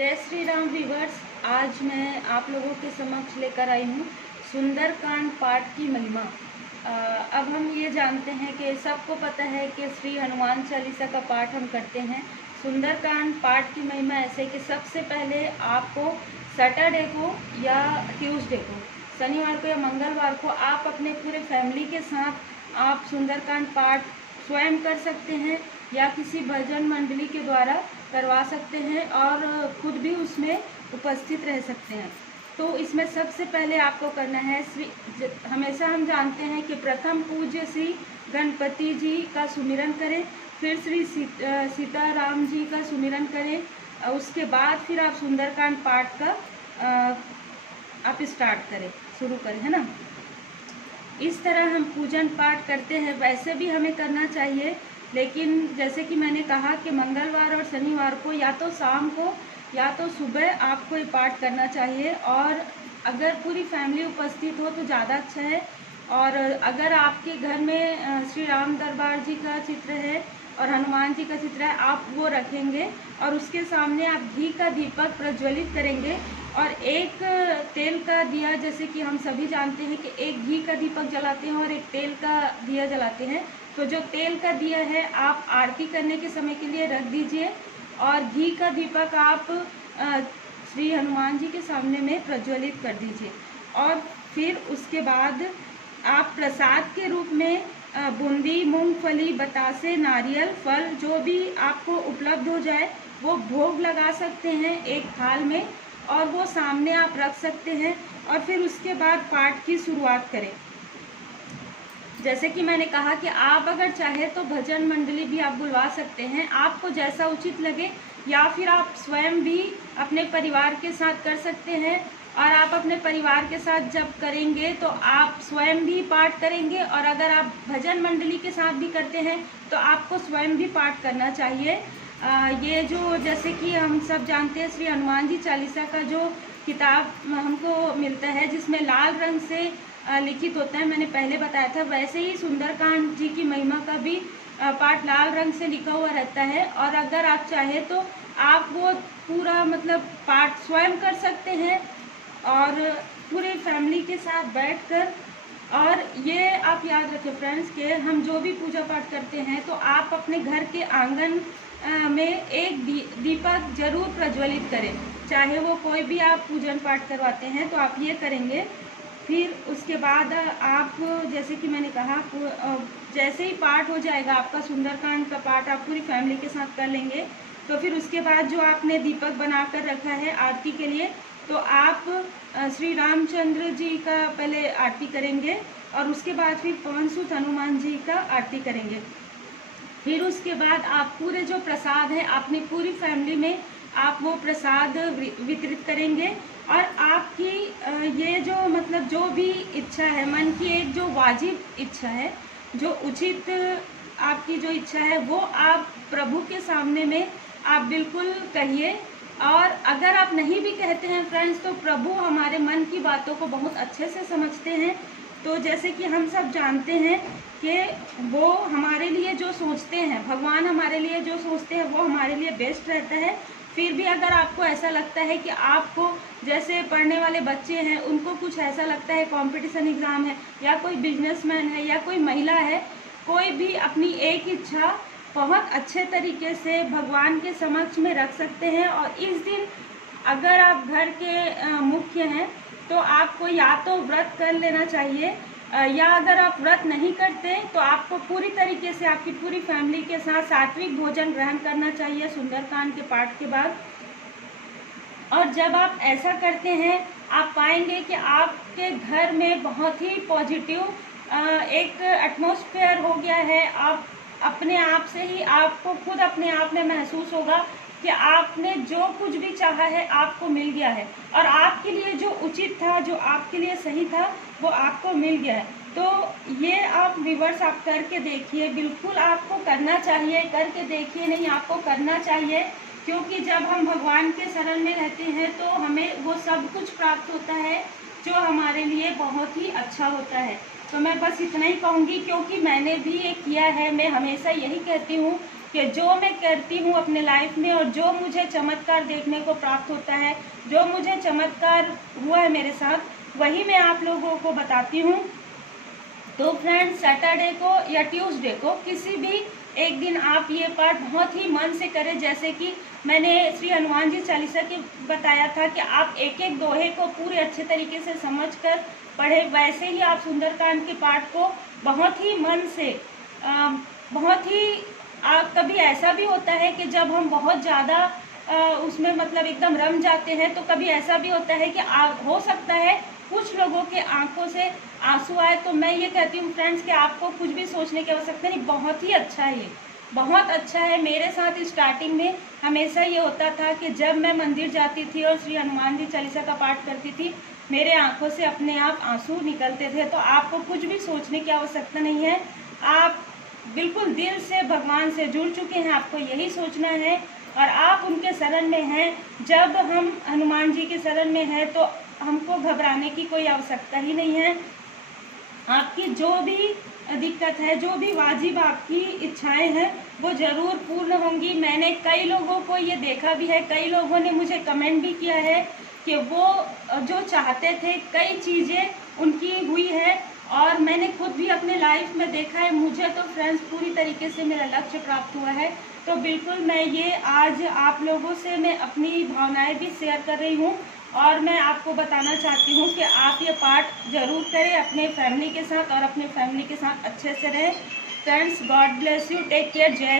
जय श्री राम व्यूअर्स। आज मैं आप लोगों के समक्ष लेकर आई हूँ सुंदरकांड पाठ की महिमा। अब हम ये जानते हैं कि सबको पता है कि श्री हनुमान चालीसा का पाठ हम करते हैं। सुंदरकांड पाठ की महिमा ऐसे कि सबसे पहले आपको सैटरडे को या ट्यूसडे को, शनिवार को या मंगलवार को आप अपने पूरे फैमिली के साथ आप सुंदरकांड पाठ स्वयं कर सकते हैं या किसी भजन मंडली के द्वारा करवा सकते हैं और खुद भी उसमें उपस्थित रह सकते हैं। तो इसमें सबसे पहले आपको करना है हमेशा हम जानते हैं कि प्रथम पूज्य श्री गणपति जी का सुमिरन करें, फिर श्री सीताराम जी का सुमिरन करें, उसके बाद फिर आप सुंदरकांड पाठ का आप स्टार्ट करें, शुरू करें, है ना। इस तरह हम पूजन पाठ करते हैं, वैसे भी हमें करना चाहिए। लेकिन जैसे कि मैंने कहा कि मंगलवार और शनिवार को या तो शाम को या तो सुबह आपको ये पाठ करना चाहिए, और अगर पूरी फैमिली उपस्थित हो तो ज़्यादा अच्छा है। और अगर आपके घर में श्री राम दरबार जी का चित्र है और हनुमान जी का चित्र है, आप वो रखेंगे और उसके सामने आप घी का दीपक प्रज्वलित करेंगे और एक तेल का दिया, जैसे कि हम सभी जानते हैं कि एक घी का दीपक जलाते हैं और एक तेल का दिया जलाते हैं। तो जो तेल का दिया है आप आरती करने के समय के लिए रख दीजिए और घी का दीपक आप श्री हनुमान जी के सामने में प्रज्वलित कर दीजिए। और फिर उसके बाद आप प्रसाद के रूप में बूंदी, मूंगफली, बतासे, नारियल, फल जो भी आपको उपलब्ध हो जाए वो भोग लगा सकते हैं एक थाल में, और वो सामने आप रख सकते हैं। और फिर उसके बाद पाठ की शुरुआत करें। जैसे कि मैंने कहा कि आप अगर चाहे तो भजन मंडली भी आप बुलवा सकते हैं, आपको जैसा उचित लगे, या फिर आप स्वयं भी अपने परिवार के साथ कर सकते हैं। और आप अपने परिवार के साथ जब करेंगे तो आप स्वयं भी पाठ करेंगे, और अगर आप भजन मंडली के साथ भी करते हैं तो आपको स्वयं भी पाठ करना चाहिए। ये जो जैसे कि हम सब जानते हैं श्री हनुमान जी चालीसा का जो किताब हमको मिलता है जिसमें लाल रंग से लिखित होता है, मैंने पहले बताया था, वैसे ही सुंदरकांड जी की महिमा का भी पाठ लाल रंग से लिखा हुआ रहता है। और अगर आप चाहे तो आप वो पूरा मतलब पाठ स्वयं कर सकते हैं और पूरे फैमिली के साथ बैठकर। और ये आप याद रखें फ्रेंड्स कि हम जो भी पूजा पाठ करते हैं तो आप अपने घर के आंगन में एक दीपक जरूर प्रज्वलित करें, चाहे वो कोई भी आप पूजन पाठ करवाते हैं तो आप ये करेंगे। फिर उसके बाद आप, जैसे कि मैंने कहा, जैसे ही पाठ हो जाएगा आपका सुंदरकांड का पाठ आप पूरी फैमिली के साथ कर लेंगे, तो फिर उसके बाद जो आपने दीपक बनाकर रखा है आरती के लिए, तो आप श्री रामचंद्र जी का पहले आरती करेंगे और उसके बाद फिर पवन सुत हनुमान जी का आरती करेंगे। फिर उसके बाद आप पूरे जो प्रसाद है अपनी पूरी फैमिली में आप वो प्रसाद वितरित करेंगे। और आपकी ये जो मतलब जो भी इच्छा है, मन की एक जो वाजिब इच्छा है, जो उचित आपकी जो इच्छा है, वो आप प्रभु के सामने में आप बिल्कुल कहिए। और अगर आप नहीं भी कहते हैं फ्रेंड्स, तो प्रभु हमारे मन की बातों को बहुत अच्छे से समझते हैं। तो जैसे कि हम सब जानते हैं कि वो हमारे लिए जो सोचते हैं, भगवान हमारे लिए जो सोचते हैं वो हमारे लिए बेस्ट रहता है। फिर भी अगर आपको ऐसा लगता है कि आपको, जैसे पढ़ने वाले बच्चे हैं उनको कुछ ऐसा लगता है कंपटीशन एग्ज़ाम है, या कोई बिजनेसमैन है, या कोई महिला है, कोई भी अपनी एक इच्छा बहुत अच्छे तरीके से भगवान के समक्ष में रख सकते हैं। और इस दिन अगर आप घर के मुख्य हैं तो आपको या तो व्रत कर लेना चाहिए, या अगर आप व्रत नहीं करते तो आपको पूरी तरीके से आपकी पूरी फैमिली के साथ सात्विक भोजन ग्रहण करना चाहिए सुंदरकांड के पाठ के बाद। और जब आप ऐसा करते हैं आप पाएंगे कि आपके घर में बहुत ही पॉजिटिव एक एटमॉस्फेयर हो गया है। आप अपने आप से ही आपको खुद अपने आप में महसूस होगा कि आपने जो कुछ भी चाहा है आपको मिल गया है, और आपके लिए जो उचित था, जो आपके लिए सही था, वो आपको मिल गया है। तो ये आप व्यूअर्स आप करके देखिए, बिल्कुल आपको करना चाहिए, करके देखिए, नहीं आपको करना चाहिए, क्योंकि जब हम भगवान के शरण में रहते हैं तो हमें वो सब कुछ प्राप्त होता है जो हमारे लिए बहुत ही अच्छा होता है। तो मैं बस इतना ही कहूँगी, क्योंकि मैंने भी ये किया है। मैं हमेशा यही कहती हूँ कि जो मैं करती हूँ अपने लाइफ में और जो मुझे चमत्कार देखने को प्राप्त होता है, जो मुझे चमत्कार हुआ है मेरे साथ, वही मैं आप लोगों को बताती हूँ। तो फ्रेंड्स, सैटरडे को या ट्यूसडे को किसी भी एक दिन आप ये पाठ बहुत ही मन से करें। जैसे कि मैंने श्री हनुमान जी चालीसा की बताया था कि आप एक एक दोहे को पूरे अच्छे तरीके से समझकर पढ़े, वैसे ही आप सुंदरकांड के पाठ को बहुत ही मन से बहुत ही कभी ऐसा भी होता है कि जब हम बहुत ज़्यादा उसमें मतलब एकदम रम जाते हैं, तो कभी ऐसा भी होता है कि हो सकता है कुछ लोगों के आंखों से आंसू आए। तो मैं ये कहती हूँ फ्रेंड्स कि आपको कुछ भी सोचने की आवश्यकता नहीं, बहुत ही अच्छा है, ये बहुत अच्छा है। मेरे साथ स्टार्टिंग में हमेशा ये होता था कि जब मैं मंदिर जाती थी और श्री हनुमान जी चालीसा का पाठ करती थी, मेरे आंखों से अपने आप आंसू निकलते थे। तो आपको कुछ भी सोचने की आवश्यकता नहीं है, आप बिल्कुल दिल से भगवान से जुड़ चुके हैं, आपको यही सोचना है और आप उनके शरण में हैं। जब हम हनुमान जी के शरण में हैं तो हमको घबराने की कोई आवश्यकता ही नहीं है। आपकी जो भी दिक्कत है, जो भी वाजिब आपकी इच्छाएं हैं, वो ज़रूर पूर्ण होंगी। मैंने कई लोगों को ये देखा भी है, कई लोगों ने मुझे कमेंट भी किया है कि वो जो चाहते थे कई चीज़ें उनकी हुई है और मैंने खुद भी अपने लाइफ में देखा है। मुझे तो फ्रेंड्स पूरी तरीके से मेरा लक्ष्य प्राप्त हुआ है। तो बिल्कुल मैं ये आज आप लोगों से मैं अपनी भावनाएं भी शेयर कर रही हूँ और मैं आपको बताना चाहती हूँ कि आप ये पाठ ज़रूर करें अपने फैमिली के साथ और अपने फैमिली के साथ अच्छे से रहें। Friends, God bless you, take care, जय